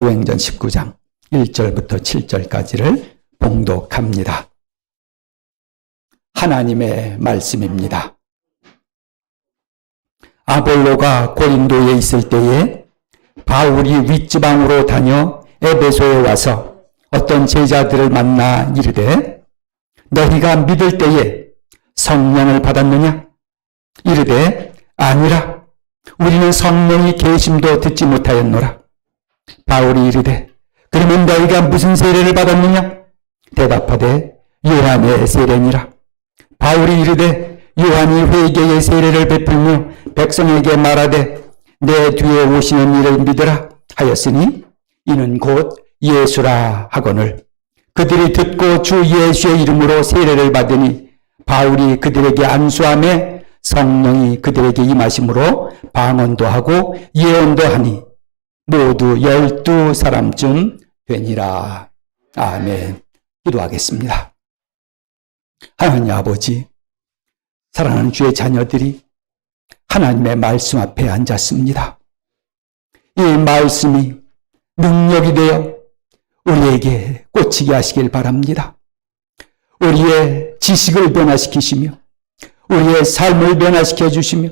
사도행전 19장 1절부터 7절까지를 봉독합니다. 하나님의 말씀입니다. 아볼로가 고린도에 있을 때에 바울이 윗지방으로 다녀 에베소에 와서 어떤 제자들을 만나 이르되 너희가 믿을 때에 성령을 받았느냐? 이르되 아니라 우리는 성령이 계심도 듣지 못하였노라. 바울이 이르되 그러면 너희가 무슨 세례를 받았느냐? 대답하되 요한의 세례니라. 바울이 이르되 요한이 회개의 세례를 베풀며 백성에게 말하되 내 뒤에 오시는 이를 믿으라 하였으니 이는 곧 예수라 하거늘 그들이 듣고 주 예수의 이름으로 세례를 받으니 바울이 그들에게 안수하며 성령이 그들에게 임하심으로 방언도 하고 예언도 하니 모두 12사람쯤 되니라. 아멘. 기도하겠습니다. 하나님 아버지, 사랑하는 주의 자녀들이 하나님의 말씀 앞에 앉았습니다. 이 말씀이 능력이 되어 우리에게 꽂히게 하시길 바랍니다. 우리의 지식을 변화시키시며 우리의 삶을 변화시켜 주시며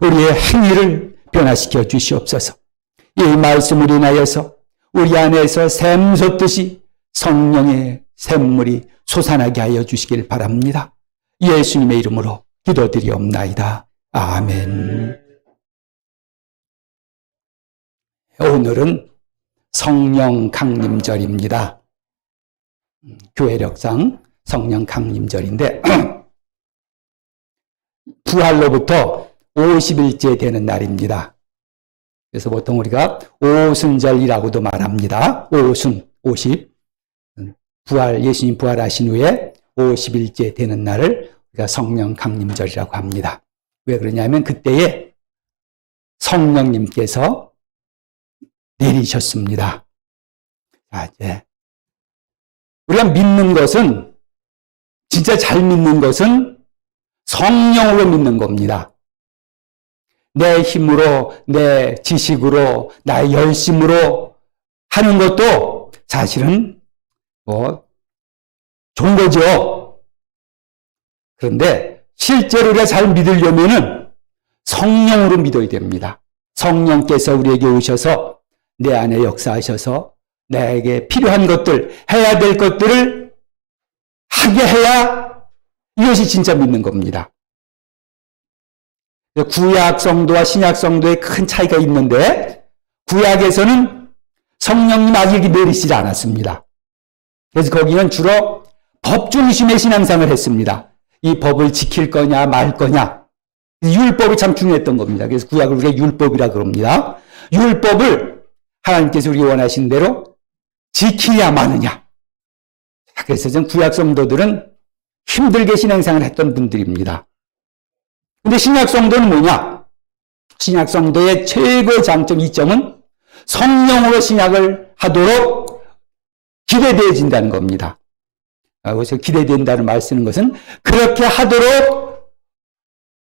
우리의 행위를 변화시켜 주시옵소서. 이 말씀을 인하여서 우리 안에서 샘솟듯이 성령의 샘물이 솟아나게 하여 주시길 바랍니다. 예수님의 이름으로 기도드리옵나이다. 아멘. 오늘은 성령 강림절입니다. 교회력상 성령 강림절인데 부활로부터 50일째 되는 날입니다. 그래서 보통 우리가 오순절이라고도 말합니다. 오순, 50. 부활, 예수님 부활하신 후에 50일째 되는 날을 우리가 성령 강림절이라고 합니다. 왜 그러냐면 그때에 성령님께서 내리셨습니다. 자, 이제 우리가 믿는 것은, 진짜 잘 믿는 것은 성령으로 믿는 겁니다. 내 힘으로, 내 지식으로, 나의 열심으로 하는 것도 사실은 좋은 거죠. 그런데 실제로 우리가 잘 믿으려면은 성령으로 믿어야 됩니다. 성령께서 우리에게 오셔서 내 안에 역사하셔서 내게 필요한 것들, 해야 될 것들을 하게 해야 이것이 진짜 믿는 겁니다. 구약 성도와 신약 성도의 큰 차이가 있는데 구약에서는 성령님 아직 내리시지 않았습니다. 그래서 거기는 주로 법 중심의 신앙생활을 했습니다. 이 법을 지킬 거냐 말 거냐. 율법이 참 중요했던 겁니다. 그래서 구약을 우리가 율법이라 그럽니다. 율법을 하나님께서 우리 원하신 대로 지키냐 마느냐. 그래서 전 구약 성도들은 힘들게 신앙생활을 했던 분들입니다. 근데 신약 성도는 뭐냐? 신약 성도의 최고의 장점, 이점은 성령으로 신약을 하도록 기대되어진다는 겁니다. 그래서 기대된다는 말 쓰는 것은 그렇게 하도록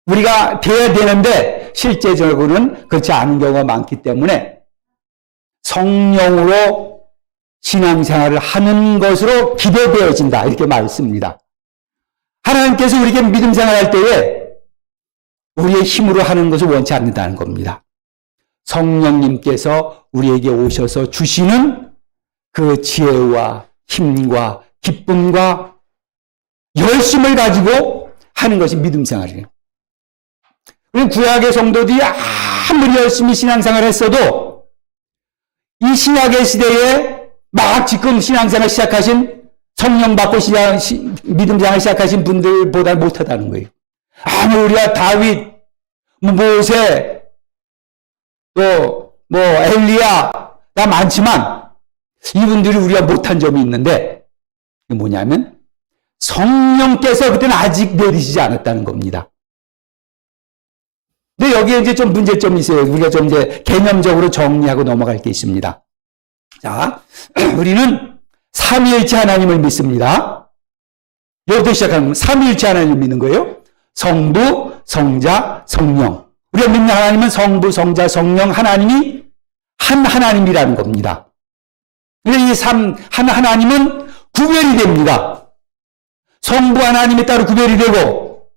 우리가 되어야 되는데 실제적으로는 그렇지 않은 경우가 많기 때문에 성령으로 신앙생활을 하는 것으로 기대되어진다. 이렇게 말씀입니다. 하나님께서 우리에게 믿음 생활할 때에 우리의 힘으로 하는 것을 원치 않는다는 겁니다. 성령님께서 우리에게 오셔서 주시는 그 지혜와 힘과 기쁨과 열심을 가지고 하는 것이 믿음 생활이에요. 구약의 성도들이 아무리 열심히 신앙생활을 했어도 이 신약의 시대에 막 지금 신앙생활 시작하신 성령 받고 믿음 생활 시작하신 분들보다 못하다는 거예요. 아무 우리가 다윗, 모세, 또 엘리야 다 많지만 이분들이 우리가 못한 점이 있는데 뭐냐면 성령께서 그때는 아직 내리시지 않았다는 겁니다. 근데 여기에 이제 좀 문제점이 있어요. 우리가 좀 이제 개념적으로 정리하고 넘어갈 게 있습니다. 자, 우리는 삼위일체 하나님을 믿습니다. 여기부터 시작하면 삼위일체 하나님을 믿는 거예요. 성부, 성자, 성령. 우리가 믿는 하나님은 성부, 성자, 성령 하나님이 한 하나님이라는 겁니다. 이 하나님은 구별이 됩니다. 성부 하나님이 따로 구별이 되고,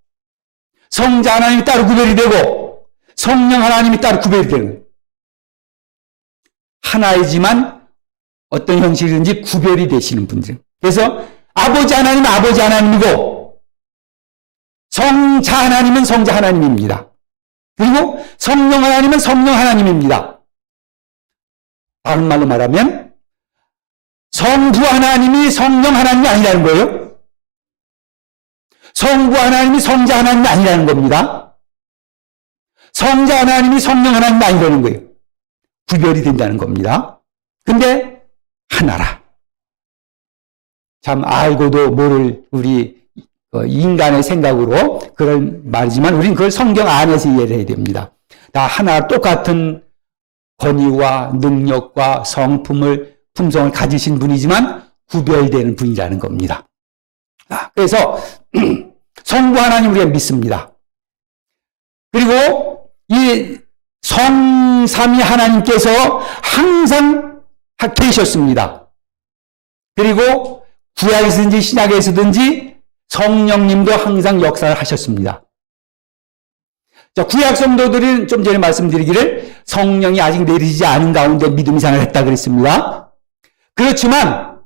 성자 하나님이 따로 구별이 되고, 성령 하나님이 따로 구별이 되는 거예요. 하나이지만 어떤 형식이든지 구별이 되시는 분들. 그래서 아버지 하나님은 아버지 하나님이고, 성자 하나님은 성자 하나님입니다. 그리고 성령 하나님은 성령 하나님입니다. 다른 말로 말하면 성부 하나님이 성령 하나님이 아니라는 거예요. 성부 하나님이 성자 하나님이 아니라는 겁니다. 성자 하나님이 성령 하나님이 아니라는 거예요. 구별이 된다는 겁니다. 근데 하나라. 참 알고도 모를 우리 인간의 생각으로 그런 말이지만 우리는 그걸 성경 안에서 이해를 해야 됩니다. 다 하나 똑같은 권위와 능력과 품성을 가지신 분이지만 구별되는 분이라는 겁니다. 그래서 성부 하나님 우리가 믿습니다. 그리고 이 성삼위 하나님께서 항상 계셨습니다. 그리고 구약에서든지 신약에서든지 성령님도 항상 역사를 하셨습니다. 자, 구약 성도들은 좀 전에 말씀드리기를 성령이 아직 내리지 않은 가운데 믿음 생활을 했다 그랬습니다. 그렇지만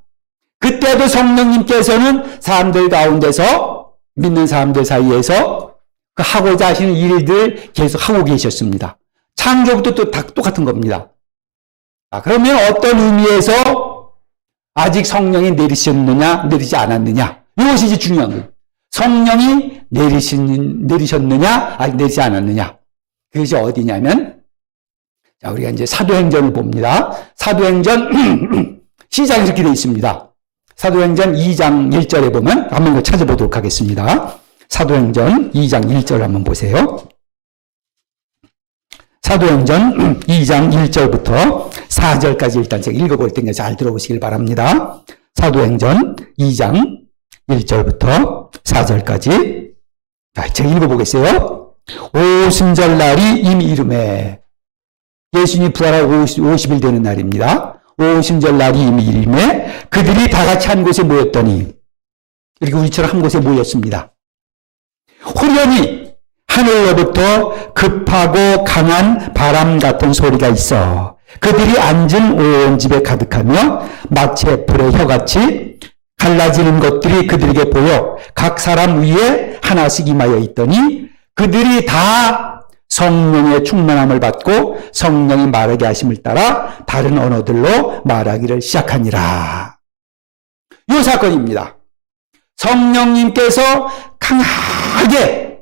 그때도 성령님께서는 사람들 가운데서 믿는 사람들 사이에서 그 하고자 하시는 일들 계속 하고 계셨습니다. 창조부터 또 다 똑같은 겁니다. 그러면 어떤 의미에서 아직 성령이 내리셨느냐 내리지 않았느냐 이것이 이제 중요한 거예요. 성령이 내리셨느냐, 아직 내리지 않았느냐. 그것이 어디냐면, 자, 우리가 이제 사도행전을 봅니다. 사도행전, 시작이 이렇게 되어 있습니다. 사도행전 2장 1절에 보면, 한번 찾아보도록 하겠습니다. 사도행전 2장 1절 한번 보세요. 사도행전 2장 1절부터 4절까지 일단 제가 읽어볼 테니까 잘 들어보시길 바랍니다. 사도행전 2장 1절부터 4절까지. 자, 제가 읽어보겠어요. 오순절날이 이미 이름에 예수님이 부활하고 50일 되는 날입니다. 오순절날이 이미 이름에 그들이 다 같이 한 곳에 모였더니 이렇게 우리처럼 한 곳에 모였습니다. 호련히 하늘로부터 급하고 강한 바람 같은 소리가 있어 그들이 앉은 온 집에 가득하며 마치 애플의 혀같이 갈라지는 것들이 그들에게 보여 각 사람 위에 하나씩 임하여 있더니 그들이 다 성령의 충만함을 받고 성령이 말하게 하심을 따라 다른 언어들로 말하기를 시작하니라. 이 사건입니다. 성령님께서 강하게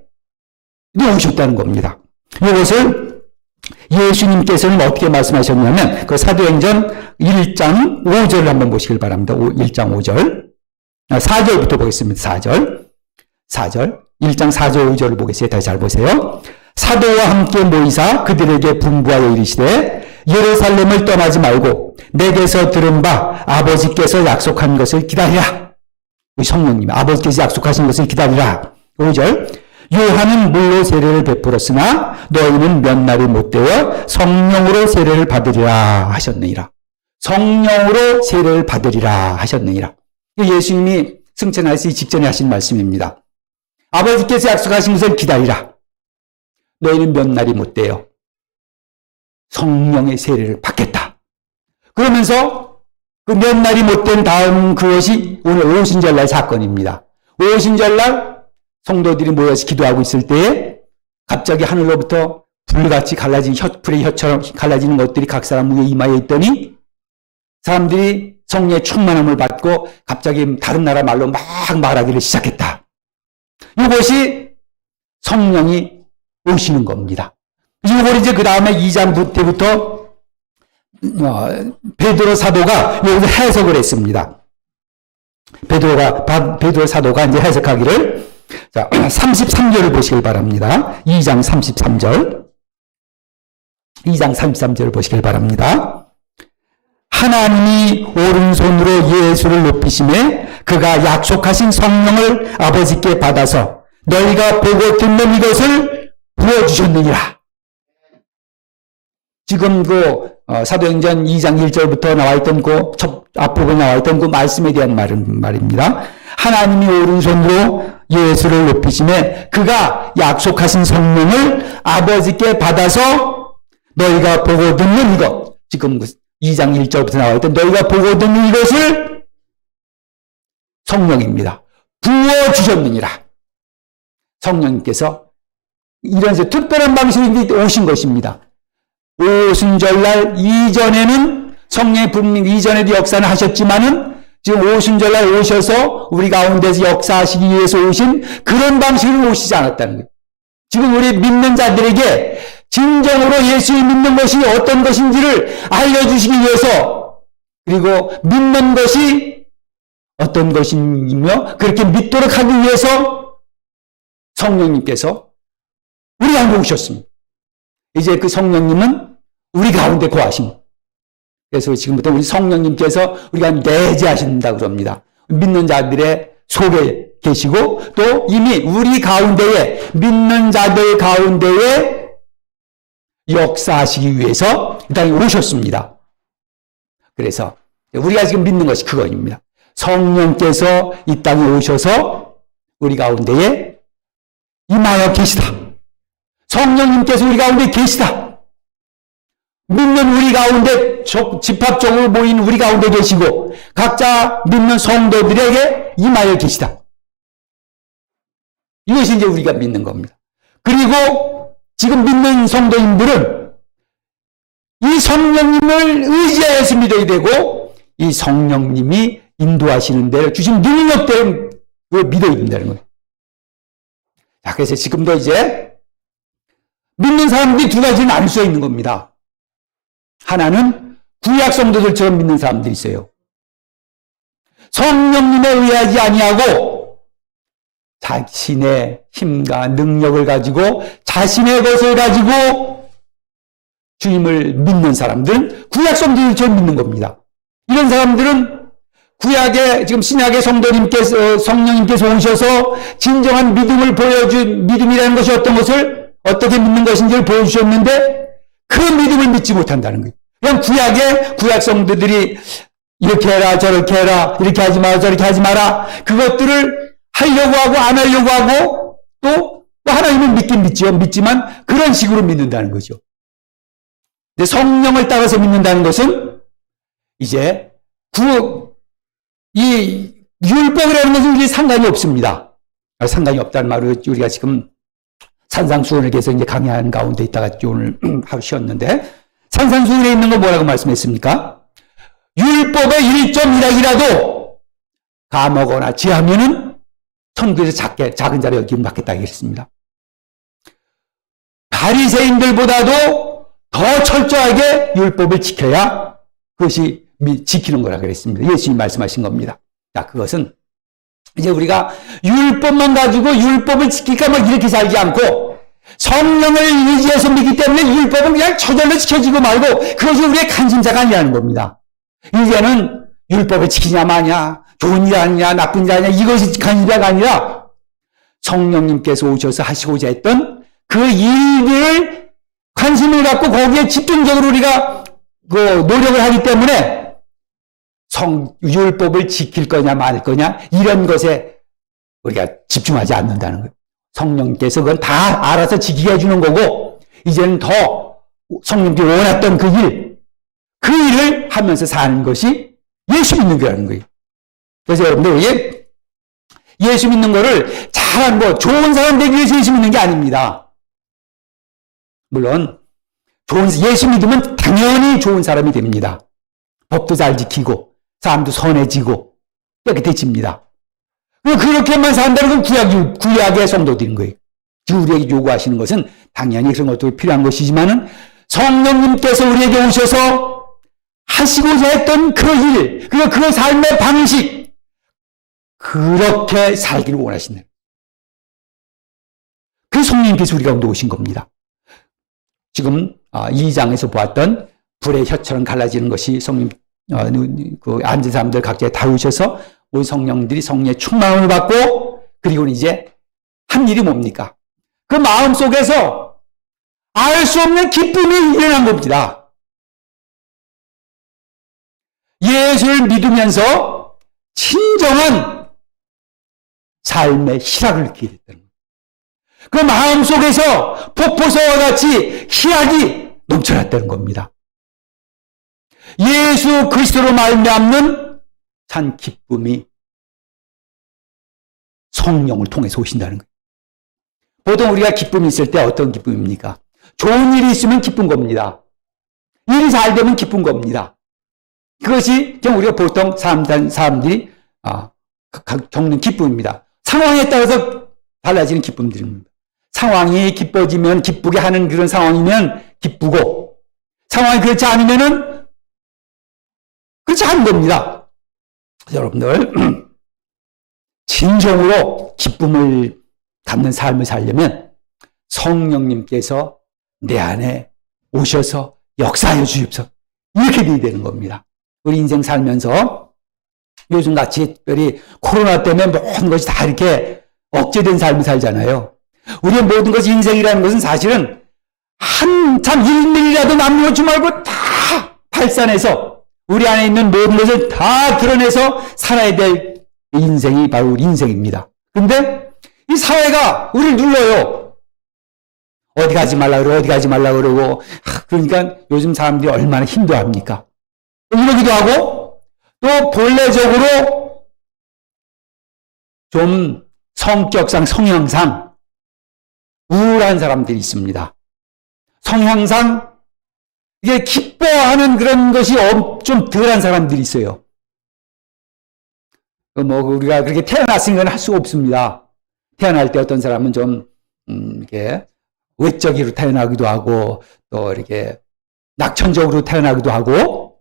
오셨다는 겁니다. 이것을 예수님께서는 어떻게 말씀하셨냐면 그 사도행전 1장 5절을 한번 보시길 바랍니다. 1장 5절 4절부터 보겠습니다. 4절 1장 4절 5절을 보겠습니다. 다시 잘 보세요. 사도와 함께 모이사 그들에게 분부하여 이르시되 예루살렘을 떠나지 말고 내게서 들은 바 아버지께서 약속한 것을 기다리라. 우리 성령님 아버지께서 약속하신 것을 기다리라. 5절 요한은 물로 세례를 베풀었으나 너희는 몇 날이 못되어 성령으로 세례를 받으리라 하셨느니라. 성령으로 세례를 받으리라 하셨느니라. 예수님이 승천하시기 직전에 하신 말씀입니다. 아버지께서 약속하신 것을 기다리라. 너희는 몇 날이 못되어 성령의 세례를 받겠다. 그러면서 그 몇 날이 못된 다음 그것이 오늘 오순절날 사건입니다. 오순절날 성도들이 모여서 기도하고 있을 때에 갑자기 하늘로부터 불같이 갈라진 풀의 혀처럼 갈라지는 것들이 각 사람 위에 임하여 있더니 사람들이 성령의 충만함을 받고 갑자기 다른 나라 말로 막 말하기를 시작했다. 이것이 성령이 오시는 겁니다. 이걸 이제 그 다음에 2장 때부터 베드로 사도가 여기서 해석을 했습니다. 베드로 사도가 이제 해석하기를 자, 33절을 보시길 바랍니다. 2장 33절. 2장 33절을 보시길 바랍니다. 하나님이 오른손으로 예수를 높이심에 그가 약속하신 성령을 아버지께 받아서 너희가 보고 듣는 이것을 부어주셨느니라. 지금 사도행전 2장 1절부터 나와 있던 첫 앞부분에 나와 있던 그 말씀에 대한 말입니다. 하나님이 오른손으로 예수를 높이심에 그가 약속하신 성령을 아버지께 받아서 너희가 보고 듣는 이것, 지금 2장 1절부터 나와 있던 너희가 보고 듣는 이것을 성령입니다. 부어주셨느니라. 성령님께서 이런 특별한 방식으로 오신 것입니다. 오순절날 이전에는 성령의 분명 이전에도 역사는 하셨지만은 지금 오순절날 오셔서 우리 가운데서 역사하시기 위해서 오신 그런 방식으로 오시지 않았다는 거예요. 지금 우리 믿는 자들에게 진정으로 예수를 믿는 것이 어떤 것인지를 알려주시기 위해서, 그리고 믿는 것이 어떤 것이며 그렇게 믿도록 하기 위해서 성령님께서 우리 가운데 오셨습니다. 이제 그 성령님은 우리 가운데 거하십니다. 그래서 지금부터 우리 성령님께서 우리가 내재하신다 그럽니다. 믿는 자들의 속에 계시고 또 이미 우리 가운데에 믿는 자들 가운데에 역사하시기 위해서 이 땅에 오셨습니다. 그래서 우리가 지금 믿는 것이 그거입니다. 성령께서 이 땅에 오셔서 우리 가운데에 임하여 계시다. 성령님께서 우리 가운데 계시다. 믿는 우리 가운데 집합적으로 모인 우리 가운데 계시고 각자 믿는 성도들에게 임하여 계시다. 이것이 이제 우리가 믿는 겁니다. 그리고 지금 믿는 성도님들은 이 성령님을 의지하여서 믿어야 되고 이 성령님이 인도하시는 대로 주신 능력대로 믿어야 된다는 거예요. 자, 그래서 지금도 이제 믿는 사람들이 두 가지는 나눌 수 있는 겁니다. 하나는 구약 성도들처럼 믿는 사람들이 있어요. 성령님에 의하지 아니하고 자신의 힘과 능력을 가지고 자신의 것을 가지고 주님을 믿는 사람들은 구약 성도들처럼 믿는 겁니다. 이런 사람들은 구약의 지금 신약의 성령님께서 오셔서 진정한 믿음을 보여준 믿음이라는 것이 어떤 것을 어떻게 믿는 것인지를 보여주셨는데 그 믿음을 믿지 못한다는 거예요. 그냥 구약 성도들이 이렇게 해라 저렇게 해라 이렇게 하지 마라 저렇게 하지 마라 그것들을 하려고 하고 안 하려고 하고 또 하나님은 믿긴 믿지만 그런 식으로 믿는다는 거죠. 근데 성령을 따라서 믿는다는 것은 이제 이 율법이라는 것은 우리 상관이 없습니다. 상관이 없다는 말을 우리가 지금 산상수훈을 계속 이제 강의하는 가운데 있다가 오늘 하루 쉬었는데 산상수훈에 있는 거 뭐라고 말씀했습니까? 율법의 1.1항이라도 까먹거나 지하면은 천국에서 작은 자로 여김 받겠다 했습니다. 바리새인들보다도 더 철저하게 율법을 지켜야 그것이 지키는 거라 그랬습니다. 예수님이 말씀하신 겁니다. 자, 그것은 이제 우리가 율법만 가지고 율법을 지킬까 막 이렇게 살지 않고 성령을 의지해서 믿기 때문에 율법은 그냥 저절로 지켜지고 말고 그것이 우리의 관심사가 아니라는 겁니다. 이제는 율법을 지키냐 마냐 좋은 일 아니냐 나쁜 일 아니냐 이것이 관심사가 아니라 성령님께서 오셔서 하시고자 했던 그 일을 관심을 갖고 거기에 집중적으로 우리가 노력을 하기 때문에 율법을 지킬 거냐 말 거냐 이런 것에 우리가 집중하지 않는다는 거예요. 성령께서 그건 다 알아서 지키게 해주는 거고 이제는 더 성령께서 원했던 그 일을 하면서 사는 것이 예수 믿는 거라는 거예요. 그래서 여러분들 예수 믿는 거를 잘한 좋은 사람 되기 위해서 예수 믿는 게 아닙니다. 물론 예수 믿으면 당연히 좋은 사람이 됩니다. 법도 잘 지키고 사람도 선해지고 깨끗해집니다. 그렇게만 산다는 건 구약의 성도들인 거예요. 지금 우리에게 요구하시는 것은 당연히 그런 것도 필요한 것이지만은 성령님께서 우리에게 오셔서 하시고자 했던 그 일, 그리고 그 삶의 방식, 그렇게 살기를 원하시는 그 성령님께서 우리 가운데 오신 겁니다. 지금 2장에서 보았던 불의 혀처럼 갈라지는 것이 성령 앉은 사람들 각자에 다루셔서 우리 성령들이 성령의 충만함을 받고 그리고 이제 한 일이 뭡니까? 그 마음 속에서 알 수 없는 기쁨이 일어난 겁니다. 예수를 믿으면서 진정한 삶의 희락을 느끼게 됐다는 거예요. 그 마음속에서 폭포수와 같이 희락이 넘쳐났다는 겁니다. 예수 그리스도로 말미암는 참 기쁨이 성령을 통해서 오신다는 거예요. 보통 우리가 기쁨이 있을 때 어떤 기쁨입니까? 좋은 일이 있으면 기쁜 겁니다. 일이 잘 되면 기쁜 겁니다. 그것이 우리가 보통 사람들이 겪는 기쁨입니다. 상황에 따라서 달라지는 기쁨들입니다. 상황이 기뻐지면 기쁘게 하는 그런 상황이면 기쁘고, 상황이 그렇지 않으면은 그렇지 않은 겁니다. 여러분들 진정으로 기쁨을 갖는 삶을 살려면 성령님께서 내 안에 오셔서 역사해 주십시오. 이렇게 돼야 되는 겁니다. 우리 인생 살면서 요즘같이 특별히 코로나 때문에 모든 것이 다 이렇게 억제된 삶을 살잖아요. 우리의 모든 것이 인생이라는 것은 사실은 한참 1mm라도 남겨놓지 말고 다 발산해서 우리 안에 있는 모든 것을 다 드러내서 살아야 될 인생이 바로 우리 인생입니다. 근데 이 사회가 우리를 눌러요. 어디 가지 말라 그러고 어디 가지 말라 그러고. 그러니까 요즘 사람들이 얼마나 힘들어합니까? 이러기도 하고 또 본래적으로 좀 성격상 성향상 우울한 사람들이 있습니다. 성향상 이게 기뻐하는 그런 것이 좀 덜한 사람들이 있어요. 우리가 그렇게 태어났으니까 할 수가 없습니다. 태어날 때 어떤 사람은 좀 이렇게 외적으로 태어나기도 하고 또 이렇게 낙천적으로 태어나기도 하고,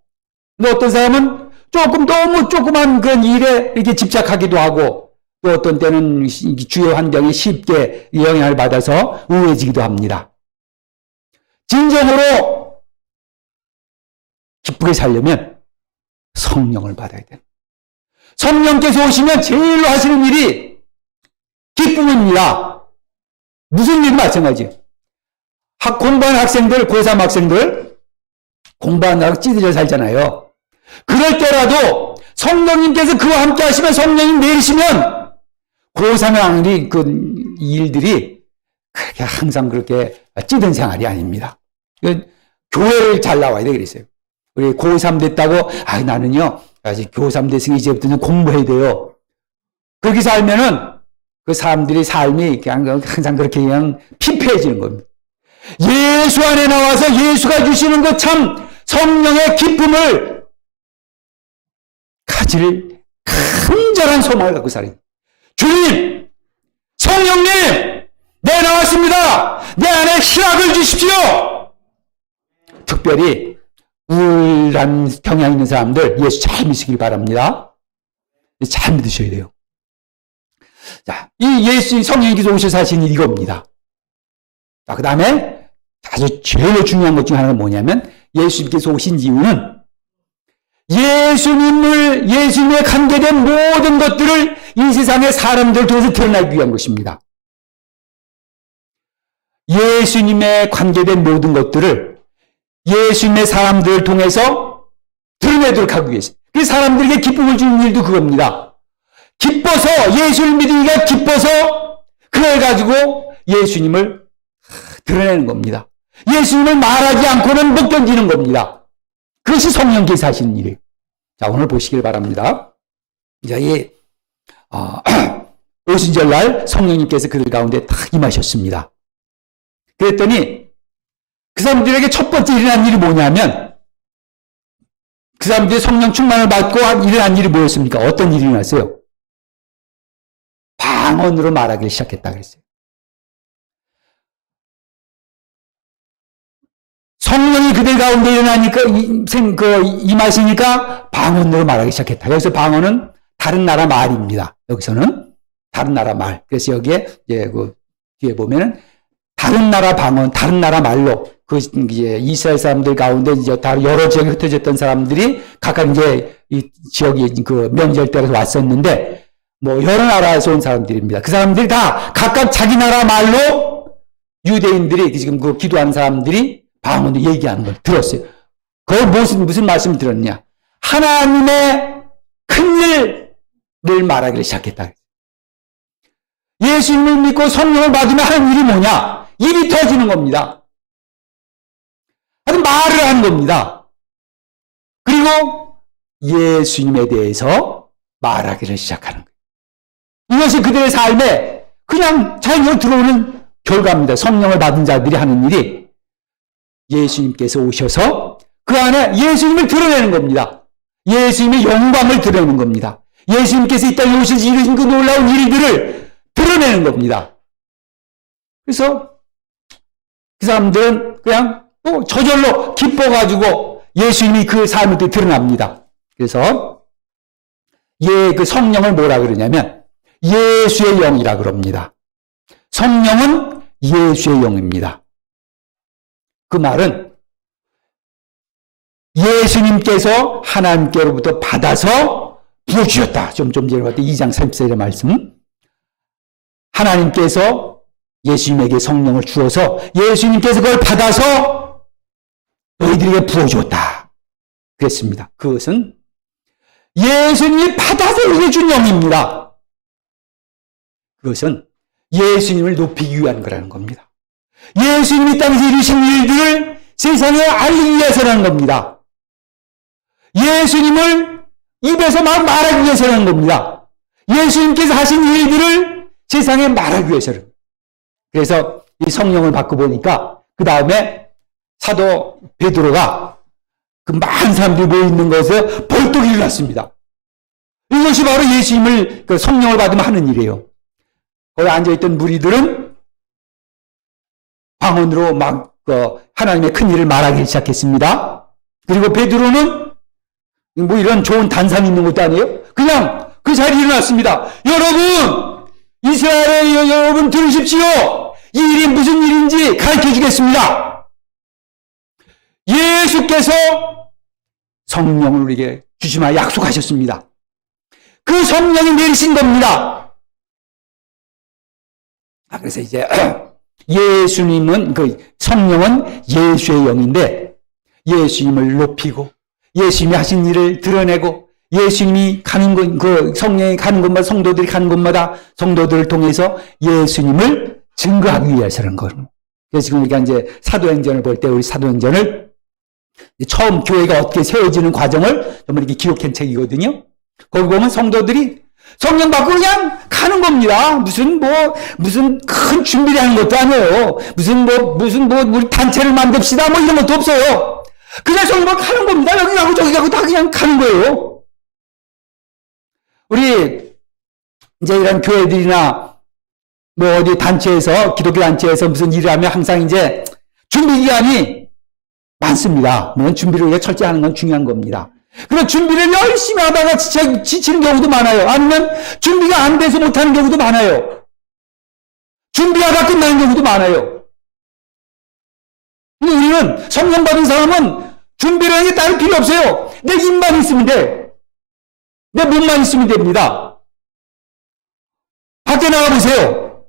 근데 어떤 사람은 너무 조그만 그런 일에 이렇게 집착하기도 하고, 또 어떤 때는 주요 환경에 쉽게 영향을 받아서 우울해지기도 합니다. 진정으로 기쁘게 살려면 성령을 받아야 돼요. 성령께서 오시면 제일로 하시는 일이 기쁨입니다. 무슨 일 마찬가지. 공부하는 학생들, 고3 학생들, 공부하느라고 찌들려 살잖아요. 그럴 때라도 성령님께서 그와 함께 하시면, 성령님 내리시면 고3의 학생들이 그 일들이 그렇게 항상 그렇게 찌든 생활이 아닙니다. 교회를 잘 나와야 돼 그랬어요. 우리 고3 됐다고 나는요 아직 고3 됐으니 이제부터는 공부해야 돼요. 그렇게 살면은 그 사람들의 삶이 그냥 항상 그렇게 그냥 피폐해지는 겁니다. 예수 안에 나와서 예수가 주시는 그 참 성령의 기쁨을 가질 간절한 소망을 갖고 살아요. 주님, 성령님, 내 나왔습니다. 내 안에 희락을 주십시오. 특별히 우울한 경향 있는 사람들 예수 잘 믿으시길 바랍니다. 잘 믿으셔야 돼요. 자, 이 예수 성령님께서 오셔서 하신 일이 이겁니다. 자, 그 다음에 아주 제일 중요한 것 중 하나가 뭐냐면 예수님께서 오신 이유는 예수님에 관계된 모든 것들을 이 세상의 사람들 통해서 드러나기 위한 것입니다. 예수님에 관계된 모든 것들을 예수님의 사람들을 통해서 드러내도록 하기 위해서. 그 사람들에게 기쁨을 주는 일도 그겁니다. 기뻐서, 예수를 믿으니까 기뻐서 그걸 가지고 예수님을 드러내는 겁니다. 예수님을 말하지 않고는 못 견디는 겁니다. 그것이 성령께서 하시는 일이에요. 자, 오늘 보시길 바랍니다. 자, 이 오순절날 성령님께서 그들 가운데 딱 임하셨습니다. 그랬더니 그 사람들에게 첫 번째 일어난 일이 뭐냐면 그 사람들이 성령 충만을 받고 일어난 일이 뭐였습니까? 어떤 일이 일어났어요? 방언으로 말하기 시작했다 그랬어요. 성령이 그들 가운데 일어나니까 임하시니까 방언으로 말하기 시작했다. 여기서 방언은 다른 나라 말입니다. 여기서는 다른 나라 말. 그래서 여기에 그 뒤에 보면은 다른 나라 방언, 다른 나라 말로 이제 이스라엘 사람들 가운데 이제 다 여러 지역에 흩어졌던 사람들이 각각 이제 이 지역이 그 명절 때라서 왔었는데 뭐 여러 나라에서 온 사람들입니다. 그 사람들이 다 각각 자기 나라 말로 유대인들이 지금 그 기도하는 사람들이 방언으로 얘기하는 걸 들었어요. 그 무슨 말씀을 들었냐? 하나님의 큰 일을 말하기를 시작했다. 예수님을 믿고 성령을 받으면 하는 일이 뭐냐? 입이 터지는 겁니다. 아주 말을 하는 겁니다. 그리고 예수님에 대해서 말하기를 시작하는 거예요. 이것이 그들의 삶에 그냥 자연적으로 들어오는 결과입니다. 성령을 받은 자들이 하는 일이 예수님께서 오셔서 그 안에 예수님을 드러내는 겁니다. 예수님의 영광을 드러내는 겁니다. 예수님께서 이 땅에 오셔서 이루신 그 놀라운 일들을 드러내는 겁니다. 그래서 그 사람들은 그냥 저절로 기뻐가지고 예수님이 그 삶을 드러납니다. 그래서 그 성령을 뭐라 그러냐면 예수의 영이라 그럽니다. 성령은 예수의 영입니다. 그 말은 예수님께서 하나님께로부터 받아서 부어주셨다. 좀 전에 봤던 2장 30절의 말씀. 하나님께서 예수님에게 성령을 주어서 예수님께서 그걸 받아서 너희들에게 부어주었다. 그랬습니다. 그것은 예수님이 받아서 우리에게 준 영입니다. 그것은 예수님을 높이기 위한 거라는 겁니다. 예수님이 땅에서 이루신 일들을 세상에 알리기 위해서라는 겁니다. 예수님을 입에서 막 말하기 위해서라는 겁니다. 예수님께서 하신 일들을 세상에 말하기 위해서는. 그래서 이 성령을 받고 보니까 그 다음에 사도 베드로가 그 많은 사람들이 모여있는 것에 벌떡 일어났습니다. 이것이 바로 예수님을 그 성령을 받으면 하는 일이에요. 거기 앉아있던 무리들은 방언으로 막 하나님의 큰 일을 말하기 시작했습니다. 그리고 베드로는 뭐 이런 좋은 단상이 있는 것도 아니에요. 그냥 그 자리에 일어났습니다. 여러분, 이스라엘의 여러분 들으십시오. 이 일이 무슨 일인지 가르쳐 주겠습니다. 예수께서 성령을 우리에게 주시마 약속하셨습니다. 그 성령이 내리신 겁니다. 그래서 이제 예수님은 그 성령은 예수의 영인데 예수님을 높이고 예수님이 하신 일을 드러내고 예수님이 가는 곳, 그 성령이 가는 곳마다 성도들이 가는 곳마다 성도들을 통해서 예수님을 증거하기 위해서는 거예요. 그래서 지금 우리가 이제 사도행전을 볼 때 우리 사도행전을 처음 교회가 어떻게 세워지는 과정을 좀 이렇게 기록한 책이거든요. 거기 보면 성도들이 성령 받고 그냥 가는 겁니다. 무슨 큰 준비를 하는 것도 아니에요. 무슨 우리 단체를 만듭시다 뭐 이런 것도 없어요. 그냥 성령 받고 가는 겁니다. 여기 가고 저기 가고 다 그냥 가는 거예요. 우리 이제 이런 교회들이나 뭐 어디 단체에서 기독교 단체에서 무슨 일을 하면 항상 이제 준비 기간이 많습니다. 물론 준비를 우리가 철저히 하는 건 중요한 겁니다. 그런 준비를 열심히 하다가 지치는 경우도 많아요. 아니면 준비가 안 돼서 못하는 경우도 많아요. 준비하다 끝나는 경우도 많아요. 근데 우리는 성령 받은 사람은 준비를 하는 게 따로 필요 없어요. 내 입만 있으면 돼. 내 몸만 있으면 됩니다. 밖에 나가보세요.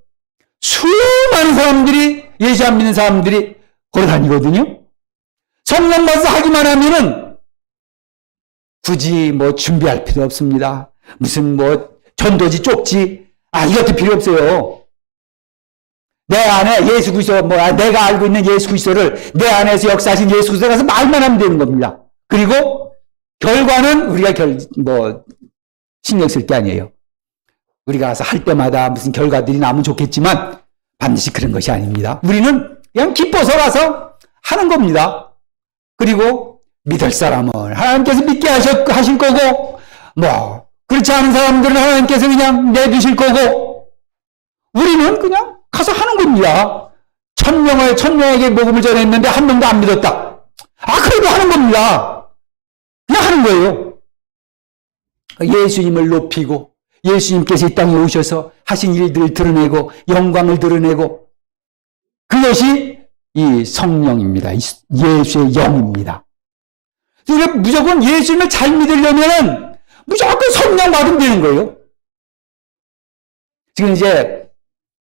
수많은 사람들이, 예수 안 믿는 사람들이 걸어다니거든요. 성령 받아서 하기만 하면은 굳이 뭐 준비할 필요 없습니다. 무슨 뭐 전도지 쪽지 이것도 필요 없어요. 내 안에 예수 그리스도 내가 알고 있는 예수 그리스도를 내 안에서 역사하신 예수 그리스도 가서 말만 하면 되는 겁니다. 그리고 결과는 우리가 신경 쓸 게 아니에요. 우리가 가서 할 때마다 무슨 결과들이 나오면 좋겠지만 반드시 그런 것이 아닙니다. 우리는 그냥 기뻐서 가서 하는 겁니다. 그리고 믿을 사람은 하나님께서 믿게 하실 거고, 그렇지 않은 사람들은 하나님께서 그냥 내두실 거고, 우리는 그냥 가서 하는 겁니다. 1000명에게 복음을 전했는데 한 명도 안 믿었다. 그래도 하는 겁니다. 그냥 하는 거예요. 예수님을 높이고, 예수님께서 이 땅에 오셔서 하신 일들을 드러내고, 영광을 드러내고, 그것이 이 성령입니다. 예수의 영입니다. 그러니까 무조건 예수님을 잘 믿으려면 무조건 성령 받으면 되는 거예요. 지금 이제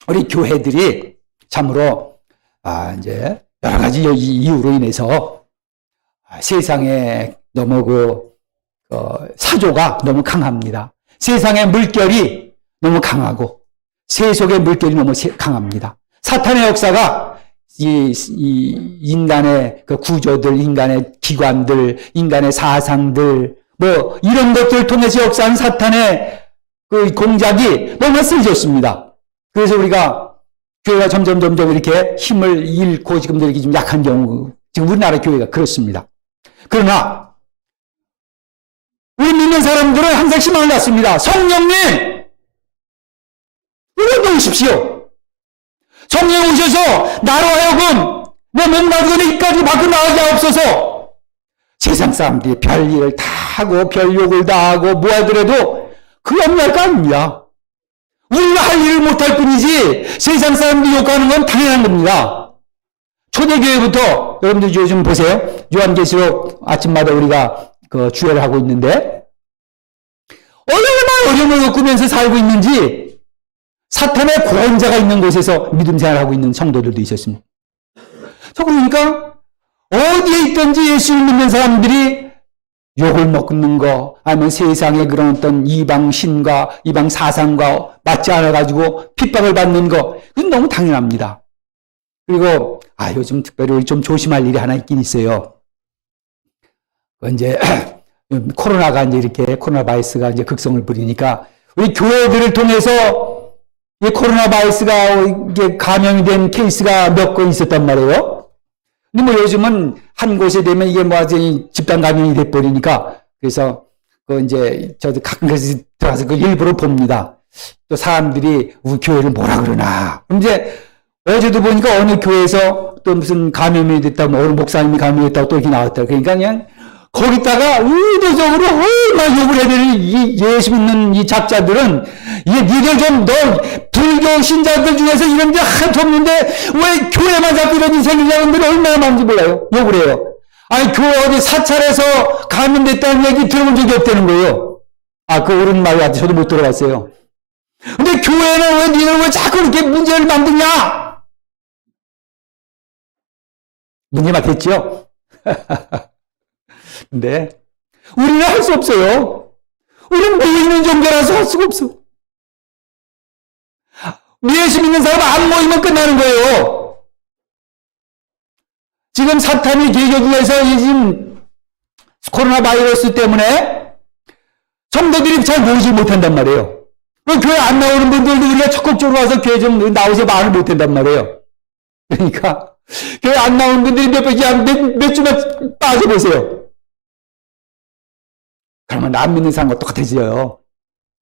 우리 교회들이 참으로 이제 여러 가지 이유로 인해서 세상에 너무 사조가 너무 강합니다. 세상의 물결이 너무 강하고 세속의 물결이 너무 강합니다. 사탄의 역사가 이 인간의 그 구조들, 인간의 기관들, 인간의 사상들, 뭐 이런 것들을 통해서 역사한 사탄의 그 공작이 너무 세졌습니다. 그래서 우리가 교회가 점점 이렇게 힘을 잃고 지금도 이렇게 좀 약한 경우, 지금 우리나라 교회가 그렇습니다. 그러나 우리 믿는 사람들은 항상 희망을 갖습니다. 성령님, 우리 오십시오. 성령 오셔서 나로 하여금 내 몸 가지고 내 입 가지고 밖으로 나가게 하옵소서. 세상 사람들이 별일을 다 하고 별욕을 다 하고 뭐 하더라도 그거 없는 거 아닙니다. 우리가 할 일을 못할 뿐이지 세상 사람들이 욕하는 건 당연한 겁니다. 초대교회부터 여러분들 요즘 보세요. 요한계시록 아침마다 우리가 그 주회를 하고 있는데 얼마나 어려움을 겪으면서 살고 있는지 사탄의 권자가 있는 곳에서 믿음 생활하고 있는 성도들도 있었습니다. 그러니까 어디에 있든지 예수를 믿는 사람들이 욕을 먹는 거 아니면 세상의 그런 어떤 이방 신과 이방 사상과 맞지 않아가지고 핍박을 받는 거 그건 너무 당연합니다. 그리고 요즘 특별히 우리 좀 조심할 일이 하나 있긴 있어요. 이제 코로나가 이제 이렇게 코로나 바이러스가 이제 극성을 부리니까 우리 교회들을 통해서 이 코로나 바이러스가 이게 감염이 된 케이스가 몇 건 있었단 말이에요. 근데 뭐 요즘은 한 곳에 되면 이게 뭐 집단 감염이 돼 버리니까 그래서 그 이제 저도 가끔 들어가서 그 일부러 봅니다. 또 사람들이 우리 교회를 뭐라 그러나. 그럼 이제 어제도 보니까 어느 교회에서 또 무슨 감염이 됐다고 어느 목사님이 감염이 됐다고 또 이렇게 나왔다. 그러니까 그냥 거기다가 의도적으로 얼마나 욕을 해야 되는 이 예수 믿는 이 작자들은 이게 니들 좀 너 불교 신자들 중에서 이런 데 하나도 없는데 왜 교회만 자꾸 이런 일 생기냐는 분들이 얼마나 많은지 몰라요. 욕을 해요. 교회 어디 사찰에서 감염됐다는 얘기 들어본 적이 없다는 거예요. 그 옳은 말 같아. 저도 못 들어봤어요. 근데 교회는 왜 니들 왜 자꾸 이렇게 문제를 만드냐? 문제 맞겠죠? 근데 우리는 할 수 없어요. 우리는 모이는 종교라서 할 수가 없어. 예수 믿는 사람 안 모이면 끝나는 거예요. 지금 사탄이 계교 중에서 지금 코로나 바이러스 때문에 성도들이 잘 모이지 못한단 말이에요. 교회 안 나오는 분들도 우리가 적극적으로 와서 교회 좀 나오세요 말을 못한단 말이에요. 그러니까 교회 안 나오는 분들이 몇 주만 빠져보세요. 그러면 안 믿는 사람과 똑같아져요.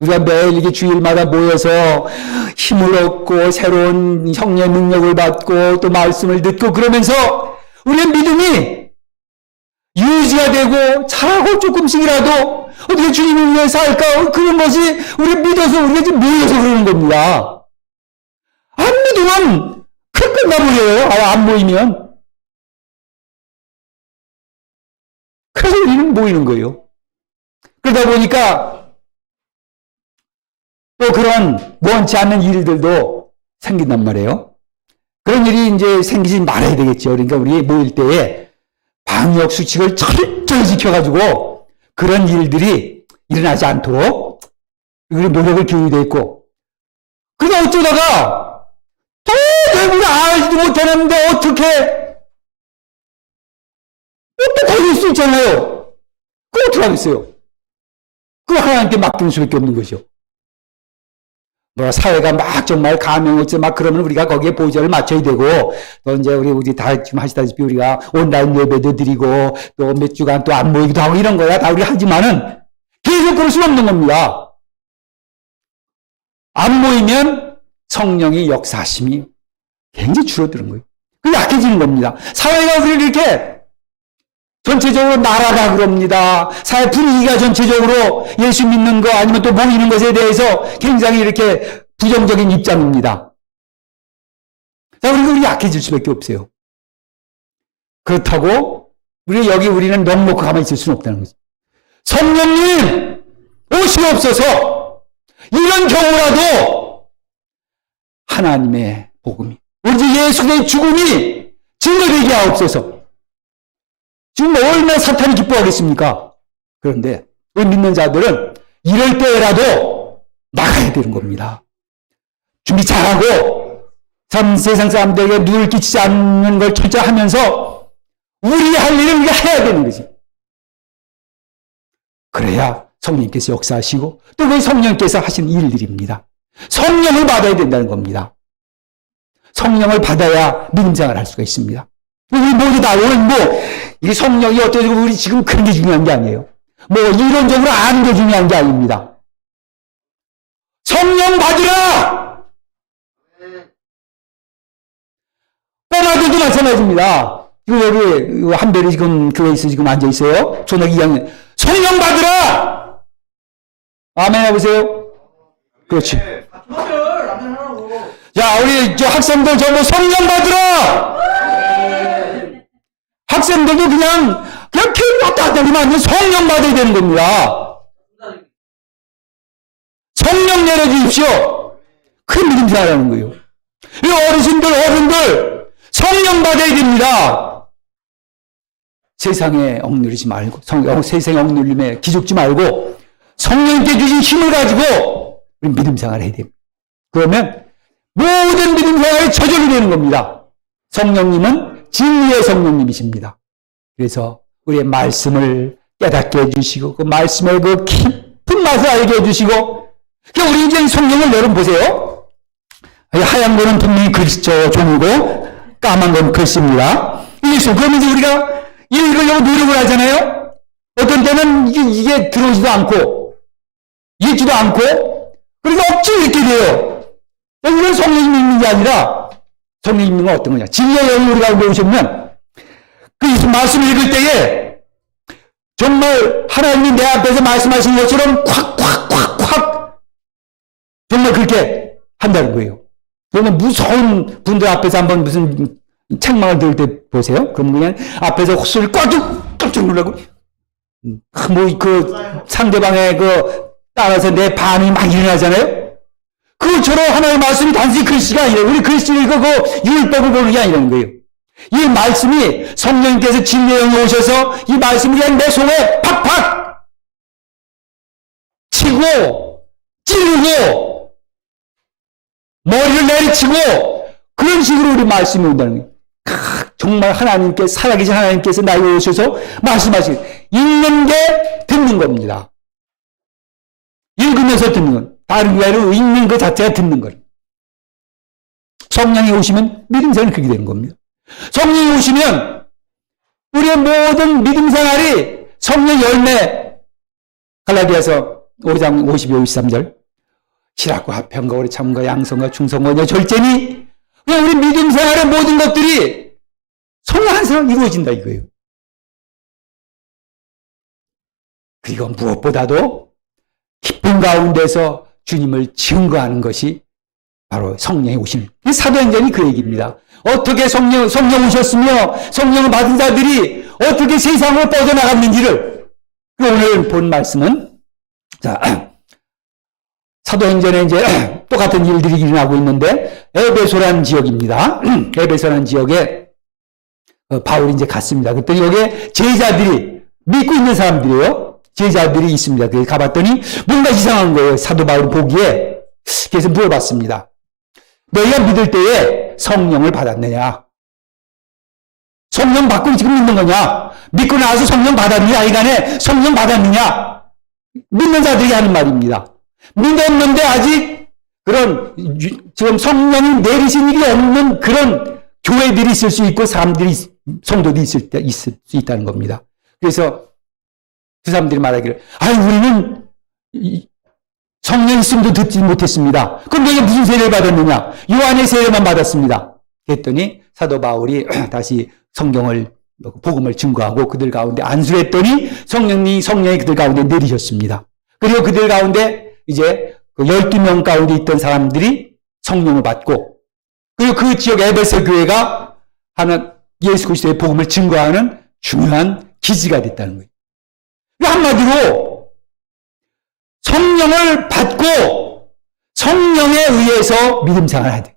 우리가 매일 이게 주일마다 모여서 힘을 얻고 새로운 성령의 능력을 받고 또 말씀을 듣고 그러면서 우리의 믿음이 유지가 되고 자라고 조금씩이라도 어떻게 주님을 위해서 할까 그런 것이 우리 믿어서 우리가 지금 모여서 그러는 겁니다. 안 믿으면 끝나버려요. 안 모이면. 그래서 우리는 모이는 거예요. 그러다 보니까 또 그런 원치 않는 일들도 생긴단 말이에요. 그런 일이 이제 생기지 말아야 되겠죠. 그러니까 우리 모일 때에 방역 수칙을 철저히 지켜가지고 그런 일들이 일어나지 않도록 우리 노력을 기울이게 있고 그러다 어쩌다가 도저히 알지도 못하는데 어떻게 걸릴 수 있잖아요. 그거 어떻게 하겠어요? 그거 하나님께 맡기는 수밖에 없는 것이요. 사회가 막 정말 감염했지 막 그러면 우리가 거기에 보조를 맞춰야 되고 또 이제 우리 다 지금 하시다시피 우리가 온라인 예배도 드리고 또 몇 주간 또 안 모이기도 하고 이런 거야 다 우리 하지만은 계속 그럴 수는 없는 겁니다. 안 모이면 성령의 역사심이 굉장히 줄어드는 거예요. 그게 약해지는 겁니다. 사회가 우리를 이렇게 전체적으로 나라가 그럽니다. 사회 분위기가 전체적으로 예수 믿는 거 아니면 또 모이는 것에 대해서 굉장히 이렇게 부정적인 입장입니다. 자, 우리 약해질 수밖에 없어요. 그렇다고 우리는 넉넉히 가만히 있을 수는 없다는 거죠. 성령님 오시옵소서. 이런 경우라도 하나님의 복음이 오직 예수의 죽음이 증거되게 하옵소서. 지금 얼마나 사탄이 기뻐하겠습니까? 그런데 우리 믿는 자들은 이럴 때라도 나가야 되는 겁니다. 준비 잘하고 참 세상 사람들에게 누를 끼치지 않는 걸 철저히 하면서 우리 할 일을 우리가 해야 되는 거지. 그래야 성령께서 역사하시고 또 그 성령께서 하신 일들입니다. 성령을 받아야 된다는 겁니다. 성령을 받아야 믿음 생활을 할 수가 있습니다. 우리 모두 다 오늘 이 성령이 어떠고 우리 지금 그런 게 중요한 게 아니에요. 이론적으로 아는 게 중요한 게 아닙니다. 성령 받으라! 꼬마들도 마찬가지입니다. 여기 한별이 지금 교회에서 지금 앉아있어요. 초등학교 2학년. 성령 받으라! 아멘 해보세요. 그렇지. 자, 우리 학생들 전부 성령 받으라! 학생들도 그냥 필요 없다 하면 안 돼. 성령 받아야 되는 겁니다. 성령 내려주십시오. 큰 믿음 생활하는 거예요. 이 어른들 성령 받아야 됩니다. 세상에 억누르지 말고 세상에 억눌림에 기죽지 말고 성령께 주신 힘을 가지고 우리 믿음 생활을 해야 됩니다. 그러면 모든 믿음 생활이 저절로 되는 겁니다. 성령님은 진리의 성령님이십니다. 그래서 우리의 말씀을 깨닫게 해주시고 그 말씀의 그 깊은 맛을 알게 해주시고 우리 이제 성령을 여러분 보세요. 하얀 거는 분명히 그리스도 종이고 까만 건 글씨입니다. 그러면서 우리가 읽으려고 노력을 하잖아요. 어떤 때는 이게 들어오지도 않고 읽지도 않고 그러니까 억지로 읽게 돼요. 이건 성령님이 읽는 게 아니라 성령님 읽는 건 어떤 거냐. 진리의 영이 우리 가운데 오시면 그 말씀을 읽을 때에 정말 하나님이 내 앞에서 말씀하신 것처럼 콱 정말 그렇게 한다는 거예요. 그러면 무서운 분들 앞에서 한번 무슨 책망을 들을 때 보세요. 그럼 그냥 앞에서 헛소리 깜짝 놀라고 상대방의 따라서 내 반응이 막 일어나잖아요. 그것처럼 하나의 말씀이 단순히 글씨가 아니라 우리 글씨를 읽고 율법을 보는 게 아니라는 거예요. 이 말씀이 성령께서 진리의 영이 오셔서 이 말씀이 그냥 내 속에 팍팍 치고 찌르고 머리를 내리치고 그런 식으로 우리 말씀이 온다는 거예요. 정말 살아계신 하나님께서 나에게 오셔서 말씀하시고 읽는 게 듣는 겁니다. 읽으면서 듣는 건 다른 게 아니라 읽는 것 자체가 듣는 거예요. 성령이 오시면 믿음 생활이 그렇게 되는 겁니다. 성령이 오시면 우리의 모든 믿음 생활이 성령 열매 갈라디아서 5장 52, 53절 실학과 화평과 오래 참과 양성과 충성과 절제니 그냥 우리 믿음 생활의 모든 것들이 성령 한 사람 이루어진다 이거예요. 그리고 무엇보다도 기쁨 가운데서 주님을 증거하는 것이 바로 성령이 오시는 사도행전이 그 얘기입니다. 어떻게 성령 오셨으며 성령을 받은 자들이 어떻게 세상으로 뻗어나갔는지를 오늘 본 말씀은 사도행전에 이제 똑같은 일들이 일어나고 있는데 에베소라는 지역입니다. 에베소라는 지역에 바울이 이제 갔습니다. 그랬더니 여기에 제자들이 믿고 있는 사람들이에요. 제자들이 있습니다. 그래서 가봤더니 뭔가 이상한 거예요. 사도 바울이 보기에. 그래서 물어봤습니다. 너희가 믿을 때에 성령을 받았느냐? 성령 받고 지금 믿는 거냐? 믿고 나서 성령 받았느냐? 이간에 성령 받았느냐? 믿는 자들이 하는 말입니다. 믿었는데 아직 그런 지금 성령이 내리신 일이 없는 그런 교회들이 있을 수 있고 성도들이 있을 수 있다는 겁니다. 그래서 그 사람들이 말하기를 우리는 성령 있음도 듣지 못했습니다. 그럼 너희가 무슨 세례를 받았느냐? 요한의 세례만 받았습니다. 그랬더니 사도 바울이 다시 복음을 증거하고 그들 가운데 안수했더니 성령이 그들 가운데 내리셨습니다. 그리고 그들 가운데 이제 12명 가운데 있던 사람들이 성령을 받고 그리고 그 지역 에베소 교회가 하는 예수 그리스도의 복음을 증거하는 중요한 기지가 됐다는 거예요. 한마디로 성령을 받고 성령에 의해서 믿음 생활을 해야 돼요.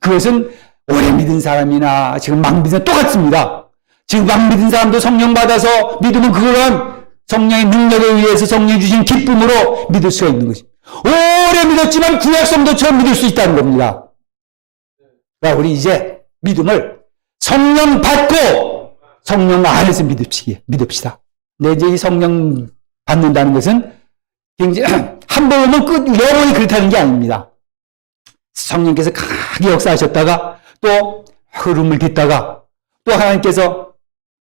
그것은 오래 믿은 사람이나 지금 막 믿은 사람 똑같습니다. 지금 막 믿은 사람도 성령 받아서 믿으면 그거는 성령의 능력에 의해서 성령이 주신 기쁨으로 믿을 수가 있는 것입니다. 오래 믿었지만 구약 성도처럼 믿을 수 있다는 겁니다. 그러니까 우리 이제 믿음을 성령 받고 성령 안에서 믿읍시다. 근데 이제 이 성령 받는다는 것은 굉장히 한 번 오면 끝 영원히 그렇다는 게 아닙니다. 성령께서 강하게 역사하셨다가 또 흐름을 딛다가 또 하나님께서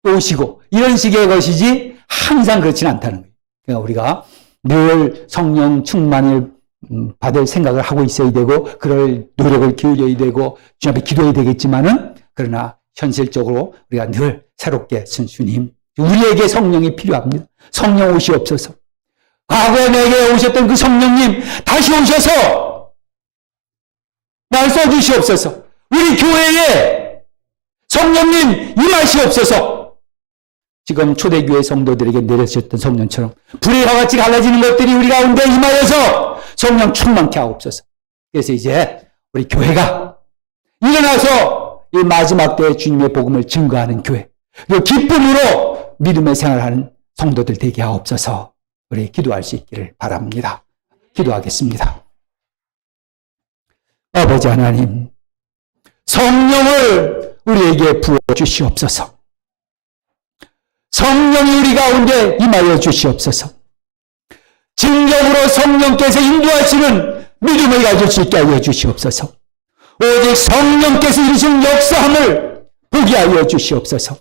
또 오시고 이런 식의 것이지 항상 그렇지는 않다는 거예요. 그러니까 우리가 늘 성령 충만을 받을 생각을 하고 있어야 되고 그럴 노력을 기울여야 되고 주님 앞에 기도해야 되겠지만은 그러나 현실적으로 우리가 늘 새롭게 주님 우리에게 성령이 필요합니다. 성령 오시옵소서. 과거에 내게 오셨던 그 성령님 다시 오셔서 날 써주시옵소서. 우리 교회에 성령님 임하시옵소서. 지금 초대교회 성도들에게 내려주셨던 성령처럼 불의 와 같이 갈라지는 것들이 우리 가운데 임하여서 성령 충만케 하옵소서. 그래서 이제 우리 교회가 일어나서 이 마지막 때에 주님의 복음을 증거하는 교회, 그리고 기쁨으로 믿음의 생활하는 성도들 되게 하옵소서. 우리 기도할 수 있기를 바랍니다. 기도하겠습니다. 아버지 하나님, 성령을 우리에게 부어주시옵소서. 성령이 우리 가운데 임하여 주시옵소서. 진정으로 성령께서 인도하시는 믿음을 가질 수 있게 하여 주시옵소서. 오직 성령께서 이루신 역사함을 보게 하여 주시옵소서.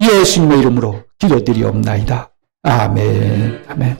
예수님의 이름으로 기도드리옵나이다. 아멘. 아멘.